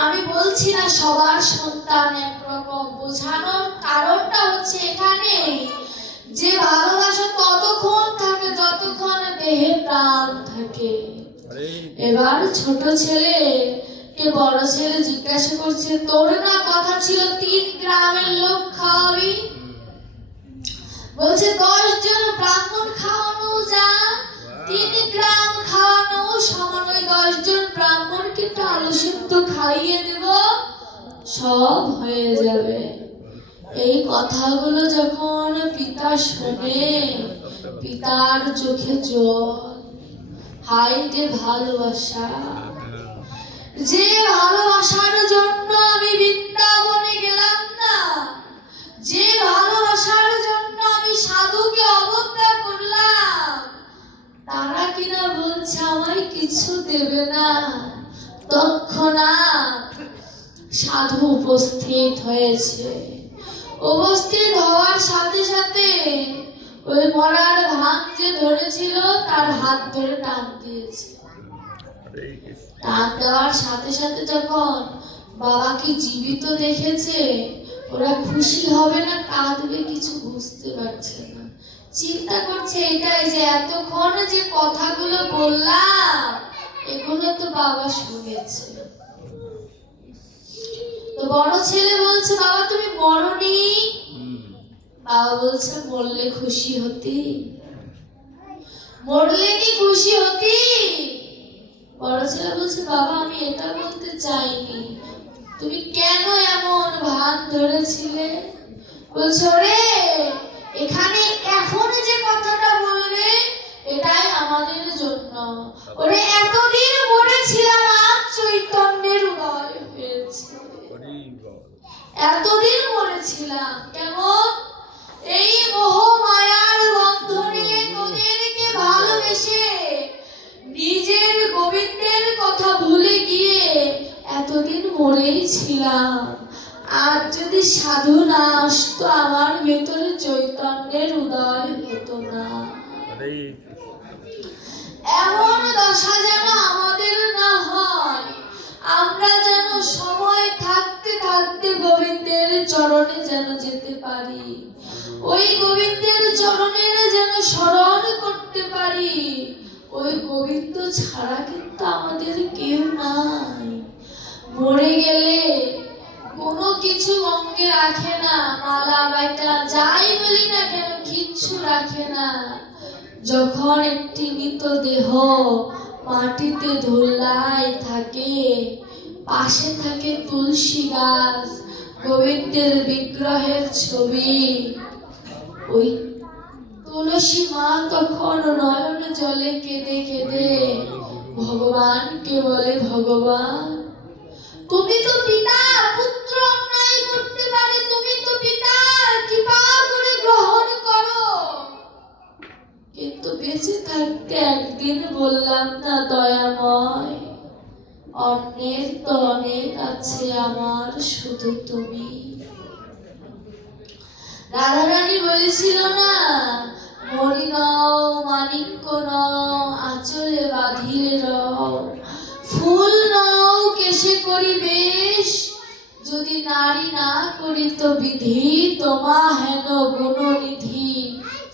আমি বলছি না সবার সন্তান একরকম, বোঝানোর কারণটা হচ্ছে এখানে যে ভালোবাসা ততক্ষণ থাকে যতক্ষণ দেহে প্রাণ থাকে। এবার ছোট ছেলে কে বড় ছেলে জিজ্ঞাসা করছে তোর না কথা ছিল 3 গ্রামের লোক খাওয়াবি? বলছে 10 জন ব্রাহ্মণ খাওয়ানো যা, 3 গ্রাম খাওয়ানো সমান। ওই 10 জন ব্রাহ্মণকে একটু আলু সিদ্ধ খাইয়ে দেব, সব হয়ে যাবে। এই কথাগুলো যখন পিতা শোনে, পিতার চোখে জল। হাই যে ভালোবাসা, যে ভালোবাসার জন্য আমি বৃন্দাবনে গেলাম না, যে ভালোবাসার জন্য আমি সাধুকে অবজ্ঞা করলাম, তারা কিনা বলছে আমায় কিছু দেবে না। তৎক্ষণাৎ সাধু উপস্থিত হয়েছে। উপস্থিত হওয়ার সাথে সাথে ওই মরার ভাঙ যে ধরেছিল তার হাত ধরে টান দিয়েছে। টান দেওয়ার সাথে সাথে যখন বাবাকে জীবিত দেখেছে, ওরা খুশি হবে না কাঁদবে কিছু বুঝতে পারছে না। চিন্তা করছে এটাই যে এতক্ষণ যে কথাগুলো বললাম এগুলো তো বাবা শুনেছে। তো বড় ছেলে বলছে বাবা তুমি মরনি? বাবা বলছে মরলে খুশি হতি, মরলে কি খুশি হতি? বড় ছেলে বলছে বাবা আমি এটা বলতে চাইনি, তুমি কেন এমন ভান ধরেছিলে? বলছে ওরে এখানে এখন যে কথাটা বলবে এটাই আমাদের জন্য। ওরে এতদিন মরেছিলাম আজ চৈতন্যের উদয় হয়েছে। এতদিন মরেছিলাম কেমন? এই মোহ মায়ার বন্ধনে তোদেরকে ভালোবেসে নিজের গোবিন্দের কথা ভুলে গিয়ে এতদিন মরেই ছিলাম। আর যদি সাধু না আসতো আমার ভেতরে চৈতন্যের উদয় হতো না। হরে এমন দশা যেন আমাদের না হয়, আমরা যেন সময় থাকতে থাকতে গোবিন্দের চরণে যেন যেতে পারি, ওই গোবিন্দের চরণের যেন স্মরণ করতে পারি। ওই গোবিন্দ ছাড়া কিন্তু আমাদের কেউ নাই। মরে গেলে কোনো কিছু অঙ্গে রাখে না, মালা বাইটা যাই বলি না কেন কিচ্ছু রাখে না। যখন একটি মৃতদেহ মাটিতে ধুলাই থাকে, পাশে থাকে তুলসী গাছ, গোবিন্দের বিগ্রহের ছবি, ওই তুলসী মা তখন নয়ন জলে কেঁদে কেঁদে ভগবানকে বলে, ভগবান তুমি তো পিতা, পুত্র অন্যায় করতে পারে, তুমি তো পিতা, কৃপা করে গ্রহণ করো। কিন্তু বেঁচে থাকতে একদিন বললাম না দয়াময়, অন্যের তো অনেক আছে, আমার শুধু তুমি। রাধারানী বলেছিল না, মণি নও মাণিক্য নও আঁচলে বাঁধিলে রও, ফুল নও কেশে করি বেশ, যদি নারী না করিত বিধি, তোমা হেন গুণনিধি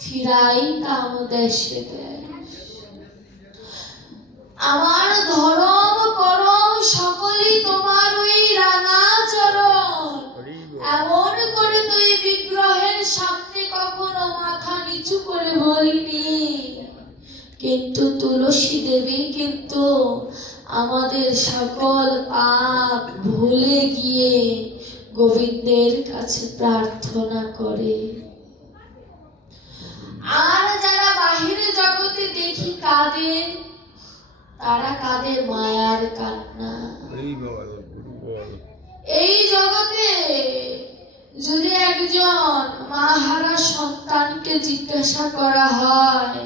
ফিরাই কাম দেশে দেশ। আমার ধরম করম সকলই তোমার ওই রাঙা চরণ, এমন করে তুই বিগ্রহের সামনে কখনো মাথা নিচু করে বলিনি। কিন্তু তুলসী দেবী কিন্তু আমাদের সকল পাপ ভুলে গিয়ে গোবিন্দের কাছে প্রার্থনা করে। আর যারা বাহিরে জগতে দেখি কাঁদে, তারা কাঁদে মায়ার কান্না। এই জগতে যদি একজন মা হারা সন্তানকে জিজ্ঞাসা করা হয়,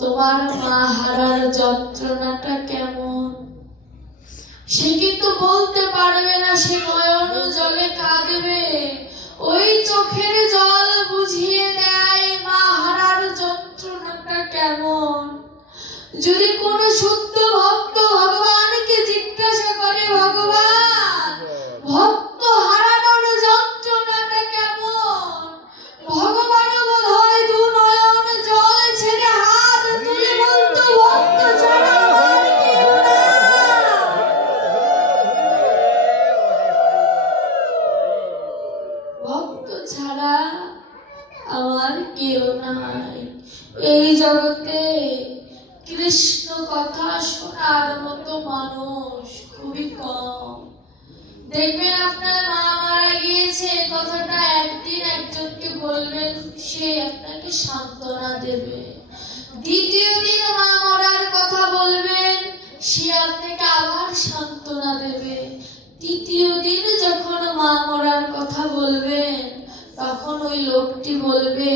তোমার মা হারার যন্ত্রণাটা কেমন, সে কিন্তু বলতে পারবে না, সে নয়ন জলে কাঁদবে। ওই চোখের জল বুঝিয়ে দেয় মা হারার যন্ত্রণাটা কেমন। যদি কোনো শুদ্ধ ভক্ত ভগবানকে জিজ্ঞাসা করে, ভগবান ভক্ত হারানোর যন্ত্রণাটা কেমন, ভগবান বোধ হয় দু নয়ন জল ছেড়ে হাত তুলে বলতো, ভক্ত ছাড়া আমার কেউ না। ভক্ত ছাড়া আমার কেউ নাই। এই জগতে কৃষ্ণ কথা শোনার মতো মানুষ খুবই কম। দেখবেন আপনার মা মারা গিয়েছে, কথাটা একদিন একজনকে বলবেন, সে আপনাকে সান্ত্বনা দেবে। দ্বিতীয় দিন মা মরার কথা বলবেন, সে আপনাকে আবার সান্ত্বনা দেবে। তৃতীয় দিন যখন মা মরার কথা বলবেন, তখন ওই লোকটি বলবে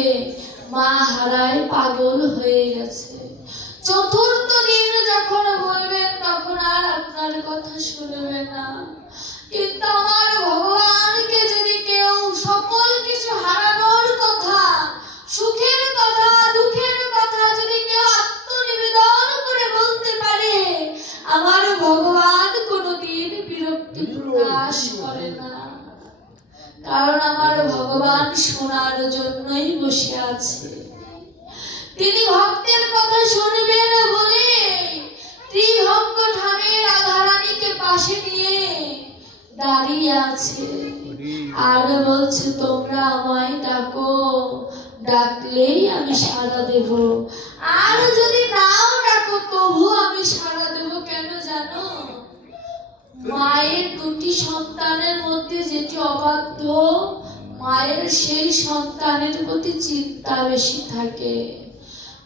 মা হারায় পাগল হয়ে গেছে। চতুর্থ দিন যখন বলবেন, তখন আর আপনার কথা শুনবে না। কিন্তু আমার ভগবানকে যদি কেউ সকল কিছু হারানোর কথা, সুখের কথা, দুঃখের কথা যদি কেউ আত্মনিবেদন করে বলতে পারে, আমার ভগবান কোনোদিন বিরক্তি প্রকাশ করে না। কারণ আমার ভগবান শোনার জন্যই বসে আছে। তিনি ভক্তের কথা শুনবেন বলে ত্রিভঙ্গ ধামে রাধারানীকে পাশে নিয়ে দাঁড়িয়ে আছে, আর বলছে তোমরা আমায় ডাকো, ডাকলেই আমি সাড়া দেব, আর যদি নাও ডাকো তবু আমি সাড়া দেব। কেন জানো? মায়ের দুটি সন্তানের মধ্যে যেটি অবাধ্য, মায়ের সেই সন্তানের প্রতি চিন্তা বেশি থাকে।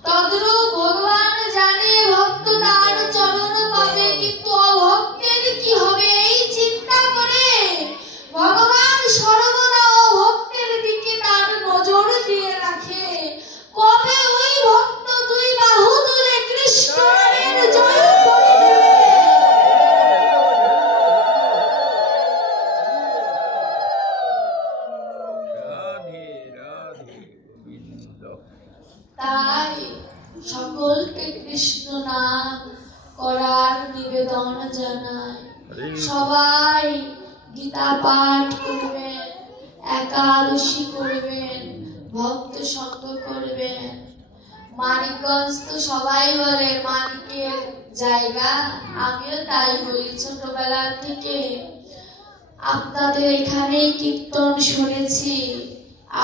তদ্রূপ ভগবান জানে ভক্ত তার চরণ পাবে, কিন্তু অভক্তের কি হবে এই চিন্তা করে ভগবান সর্বদা অভক্তের দিকে তার নজর দিয়ে রাখে। কবে ওই ভক্ত দুই বাহু তুলে কৃষ্ণের জয় করে দেবে। তাই সকলকে কৃষ্ণ নাম করার নিবেদন জানায়। সবাই গীতা পাঠ করবেন, একাদশী করবেন, ভক্ত সঙ্গ করবেন। মানিকগঞ্জ তো সবাই বলে মানিকের জায়গা, আমিও তাই বলি ছোটবেলা থেকে। আপনাদের এখানেই কীর্তন শুনেছি,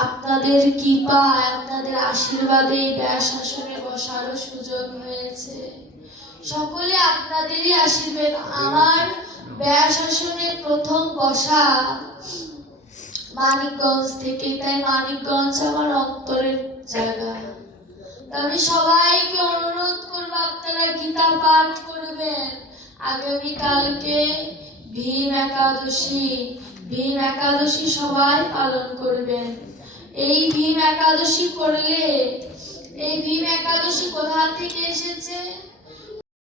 আপনাদের কৃপায় আপনাদের আশীর্বাদে ব্যাস আসনে বসারও সুযোগ হয়েছে। সকলে আপনাদেরই আশীর্বাদ। আমার ব্যাস আসনে প্রথম বসা মানিকগঞ্জ থেকে, তাই মানিকগঞ্জ আমার অন্তরের জায়গা। আমি সবাইকে অনুরোধ করবো আপনারা গীতা পাঠ করবেন। আগামীকালকে ভীম একাদশী, ভীম একাদশী সবাই পালন করবেন। এই ভীম একাদশী করলে, এই ভীম একাদশী কোথা থেকে এসেছে?